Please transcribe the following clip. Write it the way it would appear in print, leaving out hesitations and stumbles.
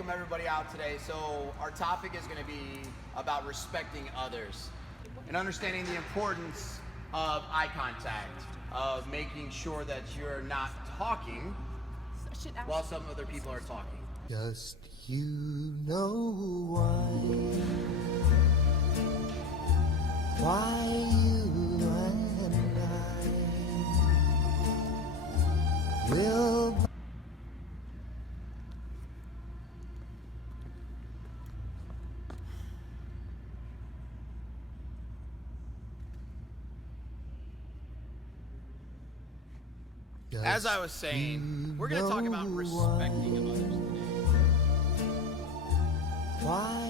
welcome everybody out today. So our topic is going to be about respecting others and understanding the importance of eye contact, of making sure that you're not talking while some other people are talking. Just you know why you and I will. As I was saying, we're going to talk about respecting others today. Why